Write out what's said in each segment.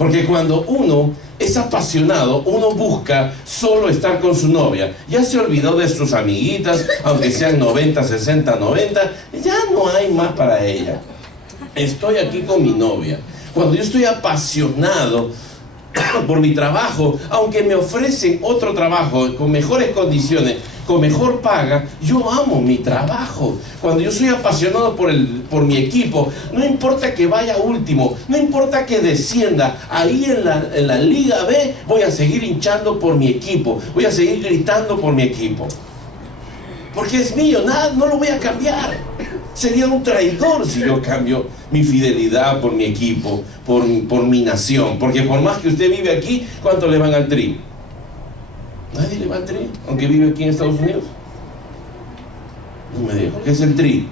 Porque cuando uno es apasionado, uno busca solo estar con su novia. Ya se olvidó de sus amiguitas, aunque sean 90, 60, 90, ya no hay más para ella. Estoy aquí con mi novia. Cuando yo estoy apasionado por mi trabajo, aunque me ofrecen otro trabajo con mejores condiciones, con mejor paga, yo amo mi trabajo. Cuando yo soy apasionado por mi equipo, no importa que vaya último, no importa que descienda, ahí en la Liga B voy a seguir hinchando por mi equipo, voy a seguir gritando por mi equipo, porque es mío, nada, no lo voy a cambiar. Sería un traidor si yo cambio mi fidelidad por mi equipo, por mi nación. Porque por más que usted vive aquí, ¿cuánto le van al Tri? Nadie le va al Tri, aunque vive aquí en Estados Unidos. No me dijo, ¿qué es el Tri?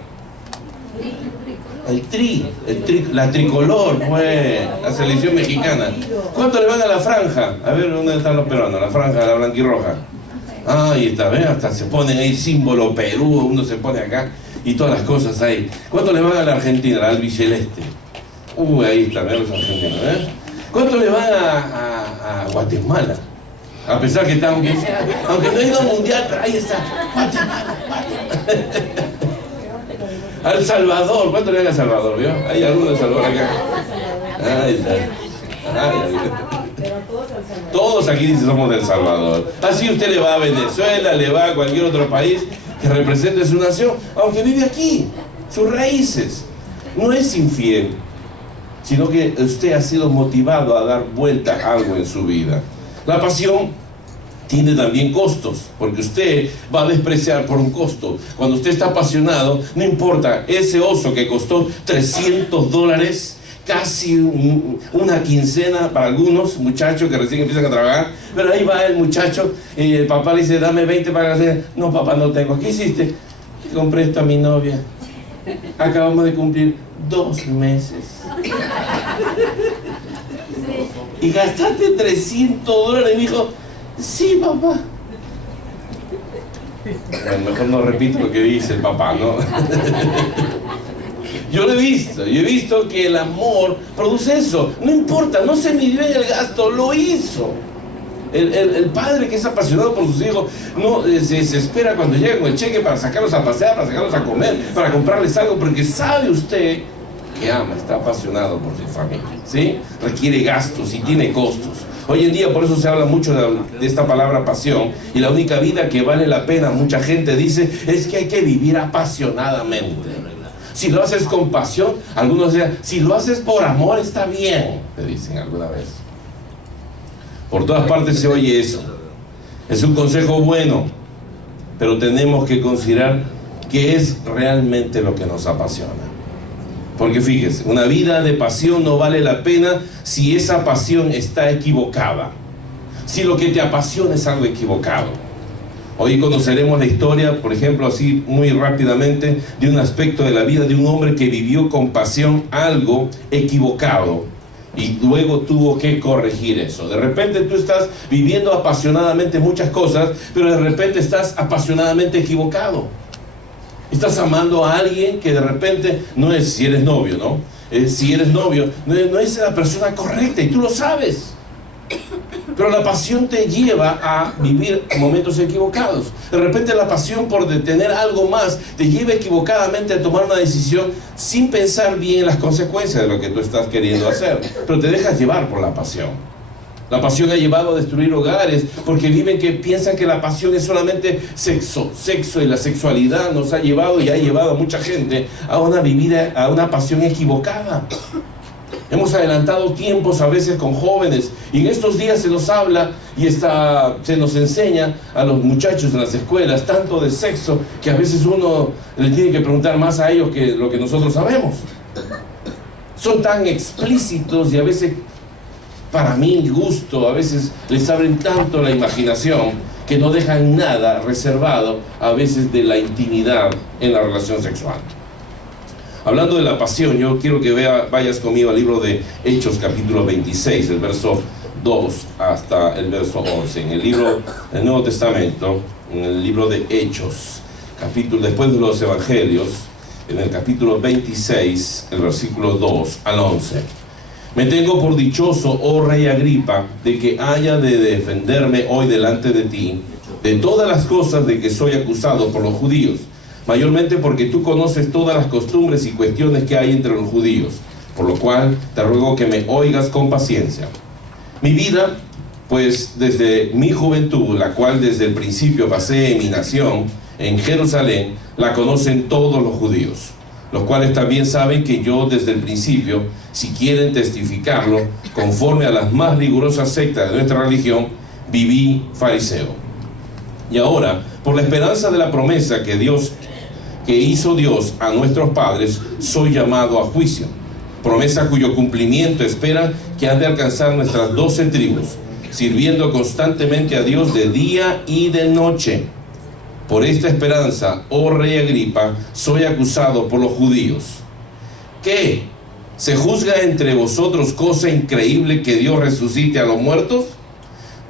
El Tri, la tricolor, pues, la selección mexicana. ¿Cuánto le van a la franja? A ver, ¿dónde están los peruanos? La franja, la blanquirroja. Ahí está, ¿ves? Hasta se ponen ahí símbolo Perú, uno se pone acá y todas las cosas ahí. ¿Cuánto le van a la Argentina, la albiceleste? Ahí está, ¿ves? Los argentinos, ¿eh? ¿Cuánto le van a Guatemala? A pesar que está, aunque no ha ido al mundial, pero ahí está, Guatemala. Al Salvador, ¿cuánto le dan a Salvador? ¿Vio? ¿Hay alguno de Salvador acá? Ahí está. Todos aquí dicen somos del Salvador. Así usted le va a Venezuela, le va a cualquier otro país que represente su nación, aunque vive aquí, sus raíces. No es infiel, sino que usted ha sido motivado a dar vuelta a algo en su vida. La pasión tiene también costos, porque usted va a despreciar por un costo. Cuando usted está apasionado, no importa, ese oso que costó $300, casi una quincena para algunos muchachos que recién empiezan a trabajar, pero ahí va el muchacho y el papá le dice, dame 20 para la cena. No, papá, no tengo. ¿Qué hiciste? Compré esto a mi novia. Acabamos de cumplir 2 meses. Y gastaste $300. Y me dijo, sí, papá. Bueno, mejor no repito lo que dice el papá, ¿no? Yo he visto que el amor produce eso. No importa, no se midió en el gasto, lo hizo. El padre que es apasionado por sus hijos no se desespera cuando llega con el cheque para sacarlos a pasear, para sacarlos a comer, para comprarles algo, porque sabe usted que ama, está apasionado por su familia, ¿sí? Requiere gastos y tiene costos. Hoy en día por eso se habla mucho de esta palabra pasión, y la única vida que vale la pena, mucha gente dice, es que hay que vivir apasionadamente. Si lo haces con pasión, algunos dicen, si lo haces por amor está bien, te dicen alguna vez. Por todas partes se oye eso. Es un consejo bueno, pero tenemos que considerar qué es realmente lo que nos apasiona. Porque fíjese, una vida de pasión no vale la pena si esa pasión está equivocada. Si lo que te apasiona es algo equivocado. Hoy conoceremos la historia, por ejemplo, así muy rápidamente, de un aspecto de la vida de un hombre que vivió con pasión algo equivocado y luego tuvo que corregir eso. De repente tú estás viviendo apasionadamente muchas cosas, pero de repente estás apasionadamente equivocado. Estás amando a alguien que de repente no es, si eres novio, ¿no? Si eres novio, no es la persona correcta y tú lo sabes. Pero la pasión te lleva a vivir momentos equivocados. De repente la pasión por detener algo más te lleva equivocadamente a tomar una decisión sin pensar bien en las consecuencias de lo que tú estás queriendo hacer. Pero te dejas llevar por la pasión. La pasión ha llevado a destruir hogares porque piensan que la pasión es solamente sexo, y la sexualidad nos ha llevado y ha llevado a mucha gente a una pasión equivocada. Hemos adelantado tiempos a veces con jóvenes y en estos días se nos habla y se nos enseña a los muchachos en las escuelas tanto de sexo que a veces uno le tiene que preguntar más a ellos que lo que nosotros sabemos. Son tan explícitos y a veces, para mi gusto, a veces les abren tanto la imaginación que no dejan nada reservado a veces de la intimidad en la relación sexual. Hablando de la pasión, yo quiero que vayas conmigo al libro de Hechos, capítulo 26, el verso 2 hasta el verso 11. En el libro del Nuevo Testamento, en el libro de Hechos, después de los Evangelios, en el capítulo 26, el versículo 2 al 11. Me tengo por dichoso, oh rey Agripa, de que haya de defenderme hoy delante de ti de todas las cosas de que soy acusado por los judíos, mayormente porque tú conoces todas las costumbres y cuestiones que hay entre los judíos, por lo cual te ruego que me oigas con paciencia. Mi vida, pues desde mi juventud, la cual desde el principio pasé en mi nación, en Jerusalén, la conocen todos los judíos, los cuales también saben que yo desde el principio, si quieren testificarlo, conforme a las más rigurosas sectas de nuestra religión, viví fariseo. Y ahora, por la esperanza de la promesa que hizo Dios a nuestros padres, soy llamado a juicio. Promesa cuyo cumplimiento espera que han de alcanzar nuestras 12 tribus, sirviendo constantemente a Dios de día y de noche. Por esta esperanza, oh rey Agripa, soy acusado por los judíos. ¿Qué? ¿Se juzga entre vosotros cosa increíble que Dios resucite a los muertos?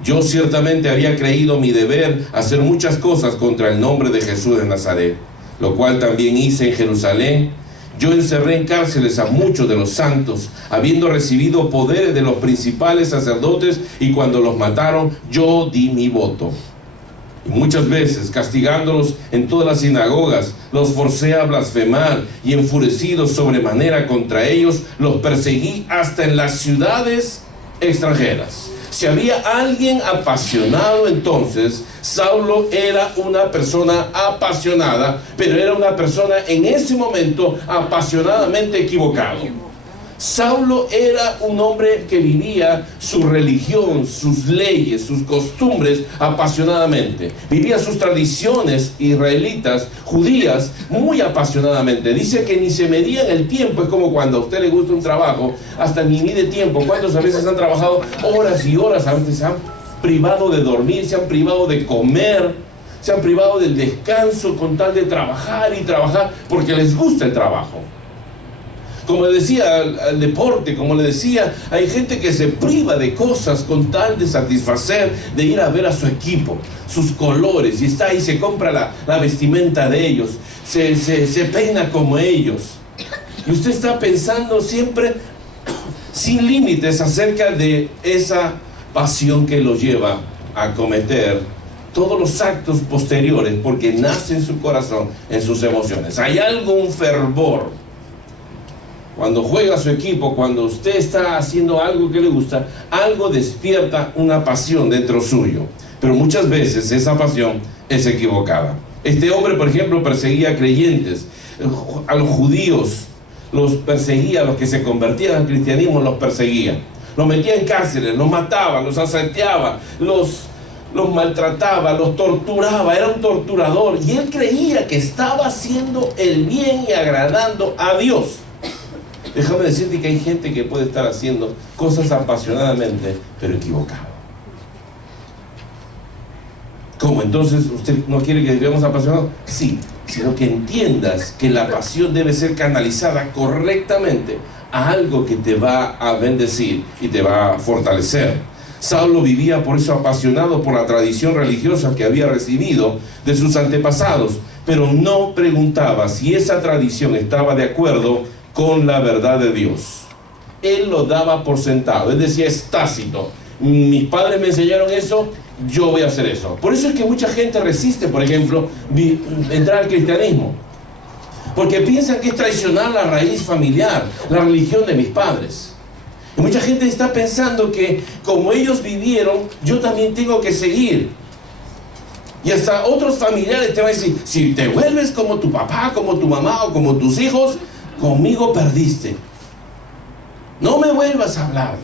Yo ciertamente había creído mi deber hacer muchas cosas contra el nombre de Jesús de Nazaret, lo cual también hice en Jerusalén. Yo encerré en cárceles a muchos de los santos, habiendo recibido poderes de los principales sacerdotes, y cuando los mataron, yo di mi voto. Y muchas veces, castigándolos en todas las sinagogas, los forcé a blasfemar, y enfurecidos sobremanera contra ellos, los perseguí hasta en las ciudades extranjeras. Si había alguien apasionado entonces, Saulo era una persona apasionada, pero era una persona en ese momento apasionadamente equivocado. Saulo era un hombre que vivía su religión, sus leyes, sus costumbres apasionadamente. Vivía sus tradiciones israelitas, judías, muy apasionadamente. Dice que ni se medía en el tiempo. Es como cuando a usted le gusta un trabajo, hasta ni mide tiempo. ¿Cuántos a veces han trabajado horas y horas? A veces se han privado de dormir, se han privado de comer, se han privado del descanso con tal de trabajar y trabajar porque les gusta el trabajo. Como le decía, al deporte, como le decía, hay gente que se priva de cosas con tal de satisfacer, de ir a ver a su equipo, sus colores, y está ahí, se compra la vestimenta de ellos, se peina como ellos. Y usted está pensando siempre sin límites acerca de esa pasión que lo lleva a cometer todos los actos posteriores, porque nace en su corazón, en sus emociones. Hay algo, un fervor. Cuando juega su equipo, cuando usted está haciendo algo que le gusta, algo despierta una pasión dentro suyo. Pero muchas veces esa pasión es equivocada. Este hombre, por ejemplo, perseguía a creyentes, a los judíos los perseguía, a los que se convertían al cristianismo los perseguía. Los metía en cárceles, los mataba, los asalteaba, los maltrataba, los torturaba, era un torturador. Y él creía que estaba haciendo el bien y agradando a Dios. Déjame decirte que hay gente que puede estar haciendo cosas apasionadamente, pero equivocado. ¿Cómo? Entonces, ¿usted no quiere que vivamos apasionados? Sí, sino que entiendas que la pasión debe ser canalizada correctamente a algo que te va a bendecir y te va a fortalecer. Saulo vivía por eso apasionado por la tradición religiosa que había recibido de sus antepasados, pero no preguntaba si esa tradición estaba de acuerdo con la verdad de Dios. Él lo daba por sentado. Él decía, es tácito. Mis padres me enseñaron eso, yo voy a hacer eso. Por eso es que mucha gente resiste, por ejemplo, entrar al cristianismo. Porque piensan que es traicionar la raíz familiar, la religión de mis padres. Y mucha gente está pensando que como ellos vivieron, yo también tengo que seguir. Y hasta otros familiares te van a decir, si te vuelves como tu papá, como tu mamá o como tus hijos, conmigo perdiste. No me vuelvas a hablar.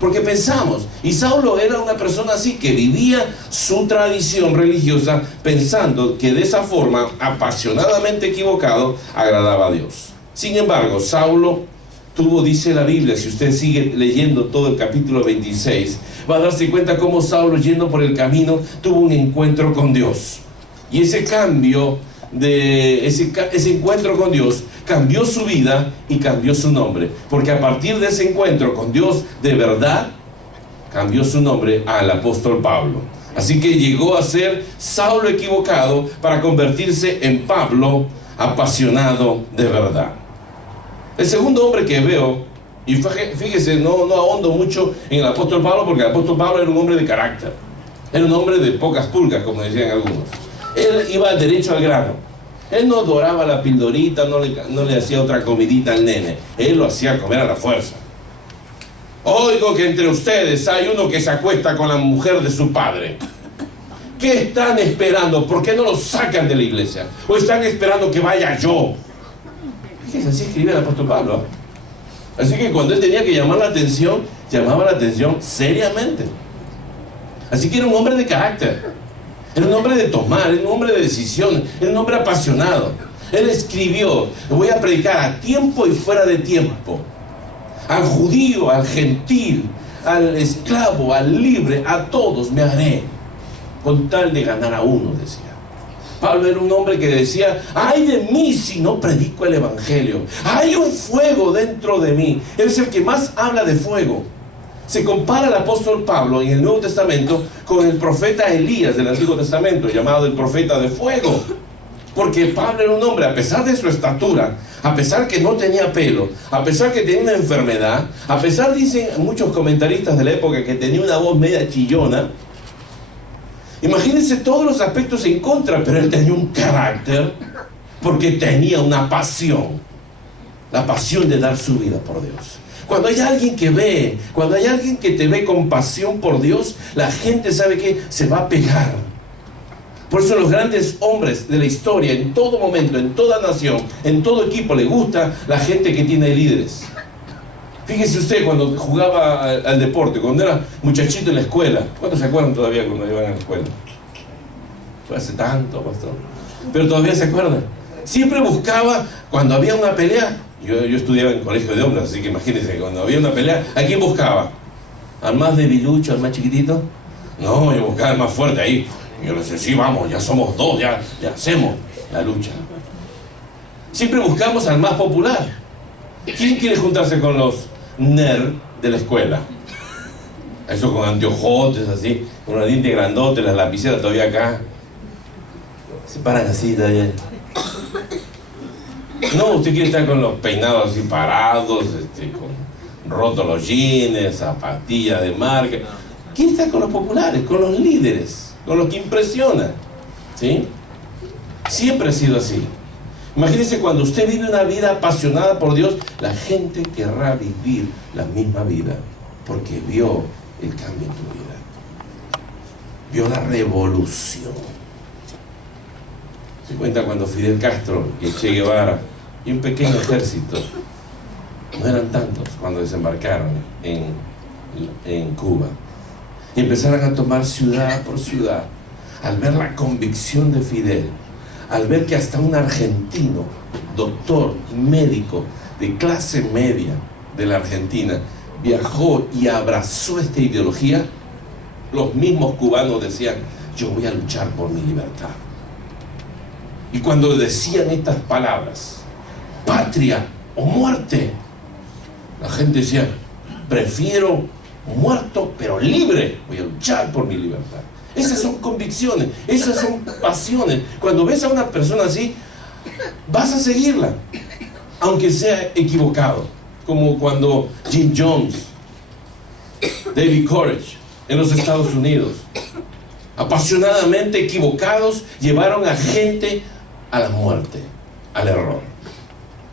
Porque pensamos, y Saulo era una persona así, que vivía su tradición religiosa pensando que de esa forma, apasionadamente equivocado, agradaba a Dios. Sin embargo, Saulo tuvo, dice la Biblia, si usted sigue leyendo todo el capítulo 26, va a darse cuenta cómo Saulo, yendo por el camino, tuvo un encuentro con Dios. Y ese cambio, ese encuentro con Dios, cambió su vida y cambió su nombre, porque a partir de ese encuentro con Dios de verdad, cambió su nombre al apóstol Pablo. Así que llegó a ser Saulo equivocado para convertirse en Pablo apasionado de verdad. El segundo hombre que veo Y fíjese, no ahondo mucho en el apóstol Pablo, porque el apóstol Pablo era un hombre de carácter. Era un hombre de pocas pulgas, como decían algunos. Él iba derecho al grano. Él no doraba la pildorita, no le hacía otra comidita al nene. Él lo hacía comer a la fuerza. Oigo que entre ustedes hay uno que se acuesta con la mujer de su padre. ¿Qué están esperando? ¿Por qué no lo sacan de la iglesia? ¿O están esperando que vaya yo? Fíjense, así escribía el apóstol Pablo. Así que cuando él tenía que llamar la atención, llamaba la atención seriamente. Así que era un hombre de carácter. Era un hombre de tomar, era un hombre de decisión, era un hombre apasionado. Él escribió: voy a predicar a tiempo y fuera de tiempo, al judío, al gentil, al esclavo, al libre, a todos me haré, con tal de ganar a uno, decía. Pablo era un hombre que decía: ay de mí si no predico el evangelio, hay un fuego dentro de mí. Él es el que más habla de fuego. Se compara el apóstol Pablo en el Nuevo Testamento con el profeta Elías del Antiguo Testamento, llamado el profeta de fuego. Porque Pablo era un hombre, a pesar de su estatura, a pesar que no tenía pelo, a pesar que tenía una enfermedad, a pesar, dicen muchos comentaristas de la época, que tenía una voz media chillona. Imagínense todos los aspectos en contra, pero él tenía un carácter, porque tenía una pasión, la pasión de dar su vida por Dios. Cuando hay alguien que ve, cuando hay alguien que te ve con pasión por Dios, la gente sabe que se va a pegar. Por eso los grandes hombres de la historia, en todo momento, en toda nación, en todo equipo, le gusta la gente que tiene líderes. Fíjese usted cuando jugaba al deporte, cuando era muchachito en la escuela. ¿Cuántos se acuerdan todavía cuando iban a la escuela? Fue hace tanto, pastor. Pero todavía se acuerdan. Siempre buscaba, cuando había una pelea, yo estudiaba en colegio de hombres, así que imagínense, cuando había una pelea, ¿a quién buscaba? ¿Al más debilucho, al más chiquitito? No, yo buscaba al más fuerte ahí. Yo le decía: sí, vamos, ya somos dos, ya hacemos la lucha. Siempre buscamos al más popular. ¿Quién quiere juntarse con los nerds de la escuela? Eso con anteojotes así, con una diente grandote, las lapiceras todavía acá. Se paran así todavía. No, usted quiere estar con los peinados así parados, con rotos los jeans, zapatillas de marca. Quiere estar con los populares, con los líderes, con los que impresionan, ¿sí? Siempre ha sido así. Imagínese, cuando usted vive una vida apasionada por Dios, la gente querrá vivir la misma vida, porque vio el cambio en tu vida, vio la revolución. Se cuenta cuando Fidel Castro y Che Guevara y un pequeño ejército, no eran tantos, cuando desembarcaron en Cuba, y empezaron a tomar ciudad por ciudad, al ver la convicción de Fidel, al ver que hasta un argentino, doctor, médico de clase media de la Argentina, viajó y abrazó esta ideología, los mismos cubanos decían: yo voy a luchar por mi libertad. Y cuando decían estas palabras, patria o muerte, la gente decía: prefiero muerto pero libre, voy a luchar por mi libertad. Esas son convicciones, esas son pasiones. Cuando ves a una persona así, vas a seguirla, aunque sea equivocado. Como cuando Jim Jones, David Courage, en los Estados Unidos, apasionadamente equivocados, llevaron a gente a la muerte, al error.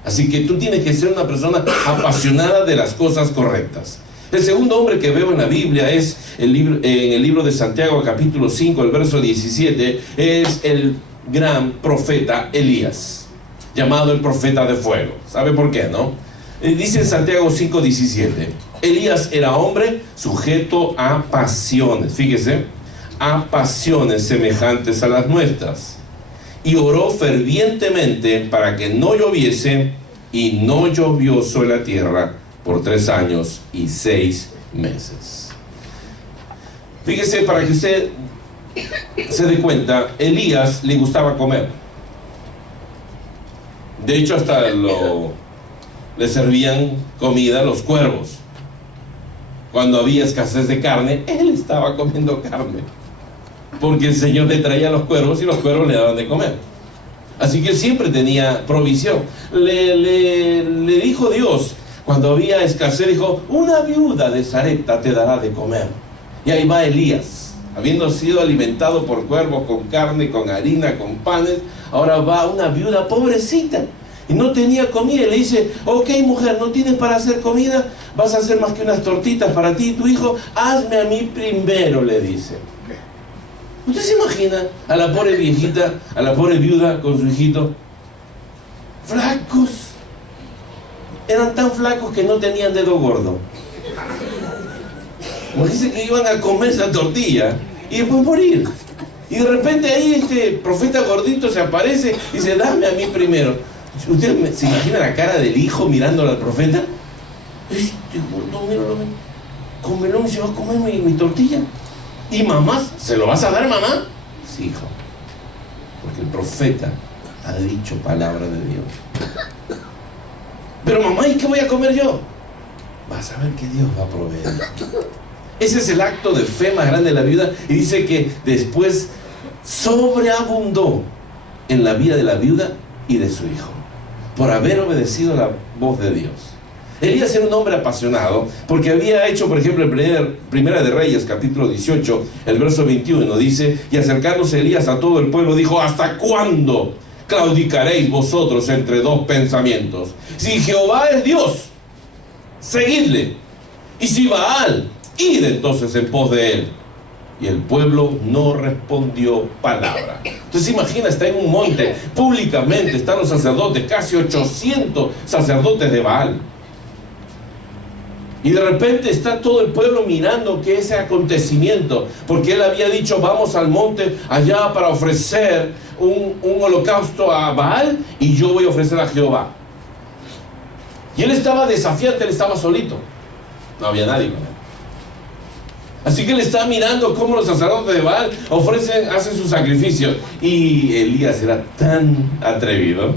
Así que tú tienes que ser una persona apasionada de las cosas correctas. El segundo hombre que veo en la Biblia es en el libro de Santiago, capítulo 5, el verso 17, es el gran profeta Elías, llamado el profeta de fuego. ¿Sabe por qué, no? Dice en Santiago 5:17, Elías era hombre sujeto a pasiones, fíjese, a pasiones semejantes a las nuestras, y oró fervientemente para que no lloviese, y no llovió sobre la tierra por 3 años y 6 meses. Fíjese, para que usted se dé cuenta, Elías le gustaba comer. De hecho, hasta le servían comida a los cuervos. Cuando había escasez de carne, él estaba comiendo carne, porque el Señor le traía a los cuervos y los cuervos le daban de comer. Así que él siempre tenía provisión. Le dijo Dios: Cuando había escasez, dijo: una viuda de Sarepta te dará de comer. Y ahí va Elías, habiendo sido alimentado por cuervos, con carne, con harina, con panes. Ahora va una viuda pobrecita y no tenía comida, y le dice: ok, mujer, ¿no tienes para hacer comida? ¿Vas a hacer más que unas tortitas para ti y tu hijo? Hazme a mí primero, le dice. ¿Usted se imagina a la pobre viejita, a la pobre viuda con su hijito? Flacos. Eran tan flacos que no tenían dedo gordo. Imagínense que iban a comer esa tortilla y después morir. Y de repente ahí este profeta gordito se aparece y dice: dame a mí primero. ¿Usted se imagina la cara del hijo mirándole al profeta? Este gordo, míralo, cómelo, se va a comer mi tortilla. ¿Y mamá? ¿Se lo vas a dar, mamá? Sí, hijo, porque el profeta ha dicho palabra de Dios. Pero mamá, ¿y qué voy a comer yo? Vas a ver que Dios va a proveer. Ese es el acto de fe más grande de la viuda. Y dice que después sobreabundó en la vida de la viuda y de su hijo, por haber obedecido la voz de Dios. Elías era un hombre apasionado, porque había hecho, por ejemplo, en Primera de Reyes, capítulo 18, el verso 21, dice: y acercándose Elías a todo el pueblo, dijo: ¿hasta cuándo claudicaréis vosotros entre dos pensamientos? Si Jehová es Dios, seguidle, y si Baal, id entonces en pos de él. Y el pueblo no respondió palabra. Entonces imagina, está en un monte, públicamente están los sacerdotes, casi 800 sacerdotes de Baal. Y de repente está todo el pueblo mirando que ese acontecimiento, porque él había dicho: vamos al monte allá para ofrecer un holocausto a Baal, y yo voy a ofrecer a Jehová. Y él estaba desafiante, él estaba solito, no había nadie con él. Así que él está mirando cómo los sacerdotes de Baal hacen su sacrificio. Y Elías era tan atrevido,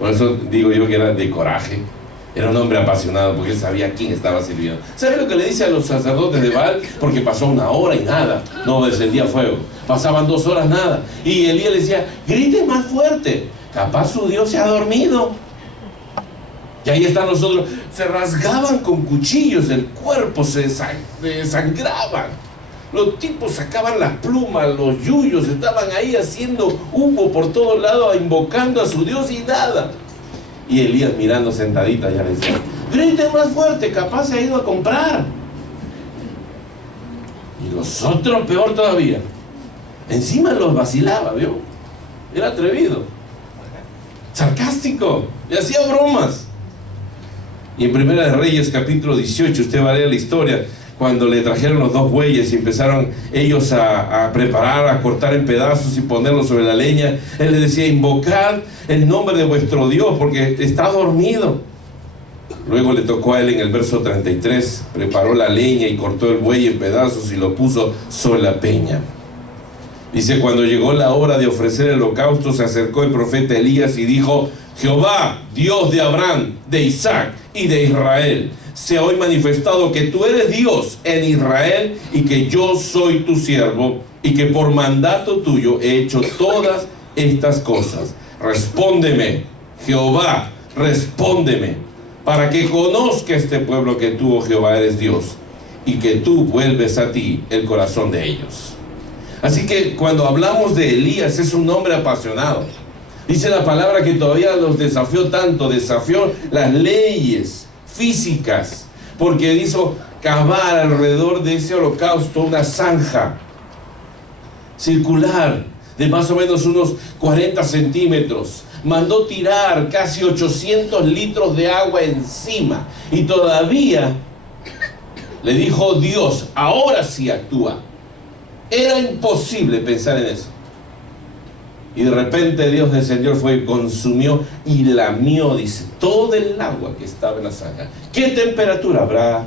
por eso digo yo que era de coraje. Era un hombre apasionado, porque él sabía a quién estaba sirviendo. ¿Sabe lo que le dice a los sacerdotes de Baal? Porque pasó 1 hora y nada, no descendía fuego. Pasaban 2 horas, nada. Y Elías le decía: grite más fuerte, capaz su Dios se ha dormido. Y ahí están los otros, se rasgaban con cuchillos el cuerpo, se desangraban. Los tipos sacaban las plumas, los yuyos, estaban ahí haciendo humo por todos lados, invocando a su Dios, y nada. Y Elías, mirando sentadita, ya le decía: griten más fuerte, capaz se ha ido a comprar. Y los otros, peor todavía, encima los vacilaba, ¿vio? Era atrevido, sarcástico, y hacía bromas. Y en Primera de Reyes, capítulo 18, usted va a leer la historia, cuando le trajeron los 2 bueyes y empezaron ellos a preparar, a cortar en pedazos y ponerlos sobre la leña. Él les decía: invocad el nombre de vuestro Dios, porque está dormido. Luego le tocó a él en el verso 33, preparó la leña y cortó el buey en pedazos y lo puso sobre la peña. Dice: cuando llegó la hora de ofrecer el holocausto, se acercó el profeta Elías y dijo: Jehová, Dios de Abraham, de Isaac y de Israel, se ha hoy manifestado que tú eres Dios en Israel, y que yo soy tu siervo, y que por mandato tuyo he hecho todas estas cosas. Respóndeme, Jehová, respóndeme, para que conozca este pueblo que tú, oh Jehová, eres Dios, y que tú vuelves a ti el corazón de ellos. Así que cuando hablamos de Elías, es un hombre apasionado. Dice la palabra que todavía los desafió tanto, desafió las leyes físicas, porque hizo cavar alrededor de ese holocausto una zanja circular de más o menos unos 40 centímetros. Mandó tirar casi 800 litros de agua encima, y todavía le dijo Dios: ahora sí actúa. Era imposible pensar en eso. Y de repente Dios descendió, fue y consumió y lamió, dice, todo el agua que estaba en la zanja. ¿Qué temperatura habrá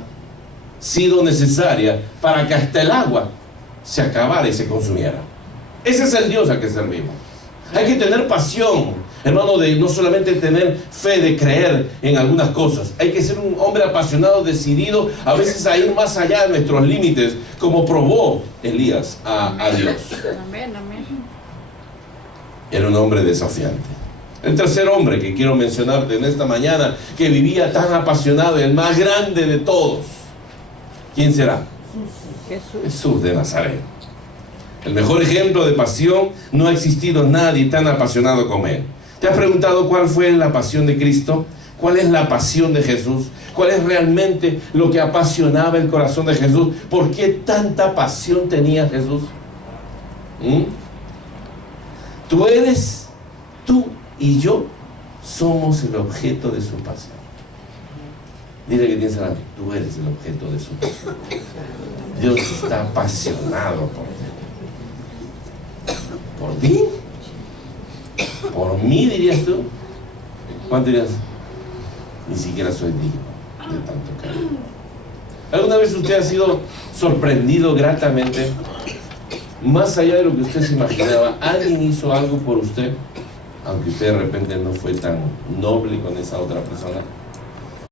sido necesaria para que hasta el agua se acabara y se consumiera? Ese es el Dios al que servimos. Hay que tener pasión, hermano, de no solamente tener fe, de creer en algunas cosas. Hay que ser un hombre apasionado, decidido a veces a ir más allá de nuestros límites, como probó Elías a Dios. Amén, amén. Era un hombre desafiante. El tercer hombre que quiero mencionarte en esta mañana, que vivía tan apasionado, el más grande de todos, ¿quién será? Jesús de Nazaret. El mejor ejemplo de pasión. No ha existido nadie tan apasionado como él. ¿Te has preguntado cuál fue la pasión de Cristo? ¿Cuál es la pasión de Jesús? ¿Cuál es realmente lo que apasionaba el corazón de Jesús? ¿Por qué tanta pasión tenía Jesús? Tú y yo somos el objeto de su pasión. Dile que tienes a la mente, tú eres el objeto de su pasión. Dios está apasionado por ti. ¿Por ti? ¿Por mí, dirías tú? ¿Cuánto dirías? Ni siquiera soy digno de tanto cariño. ¿Alguna vez usted ha sido sorprendido gratamente? Más allá de lo que usted se imaginaba, alguien hizo algo por usted, aunque usted de repente no fue tan noble con esa otra persona.